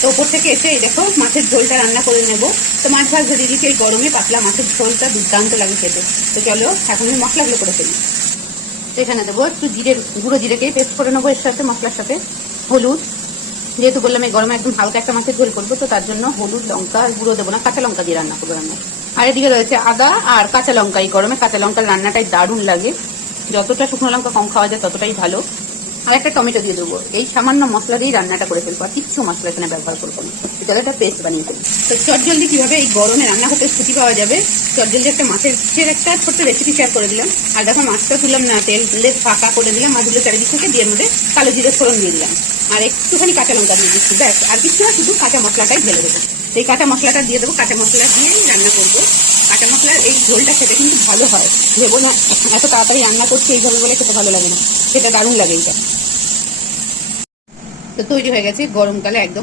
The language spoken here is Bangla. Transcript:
তো ওপর থেকে এসে এই দেখো মাছের ঝোলটা রান্না করে নেব। তো মাছ ভাত ভেজে দিয়েছি, এই গরমে পাতলা মাছের ঝোলটা দুর্দান্ত লাগে খেতে। তো চলো এখন আমি মশলাগুলো করে ফেলি। তো এখানে দেবো একটু গুঁড়ো জিরেকেই পেস্ট করে নেবো এর সাথে, মশলার সাথে। হলুদ, যেহেতু বললাম এই গরমে একদম হালকা একটা মাছের ঝোল করবো, তো তার জন্য হলুদ, লঙ্কা আর গুঁড়ো দেবো না, কাঁচা লঙ্কা দিয়ে রান্না করবো রান্না। আর এদিকে রয়েছে আদা আর কাঁচা লঙ্কা। এই গরমে কাঁচা লঙ্কার রান্নাটাই দারুণ লাগে, যতটা শুকনো লঙ্কা কম খাওয়া যায় ততটাই ভালো। আর একটা টমেটো দিয়ে দেবো। এই সামান্য মশলা দিয়েই রান্নাটা করে ফেলবো, আর কিচ্ছু মশলা এখানে ব্যবহার করবো না। তাহলে একটা পেস্ট বানিয়ে ফেলবো। তো চটজলদি কিভাবে এই গরমে রান্না করতে ছুটি পাওয়া যাবে, চটজলদি একটা মাছের একটা ছোট্ট রেসিপি শেয়ার করে দিলাম। আর দেখো মাছটা তুললাম না, তেল ফাঁকা করে দিলাম, মাছগুলো চারিদিক থেকে দিয়ে মধ্যে কালো জিরে ফোড়ন দিয়ে দিলাম, আর একটুখানি কাঁচা লঙ্কা দিয়ে দিচ্ছি, ব্যাস। আর কিছু না, শুধু কাঁচা মশলাটাই ঢেলে দেবো। এই কাঁচা মশলাটা দিয়ে দেবো, কাঁচা মশলা দিয়েই রান্না করবো। কাঁচা মশলার এই ঝোলটা খেতে কিন্তু ভালো হয়। ভেবো না এত তাড়াতাড়ি রান্না করছি এইভাবে বলে খেতে ভালো লাগে না, খেতে দারুণ লাগে এইটা। তো তৈরি হয়ে গেছে গরমকালে একদম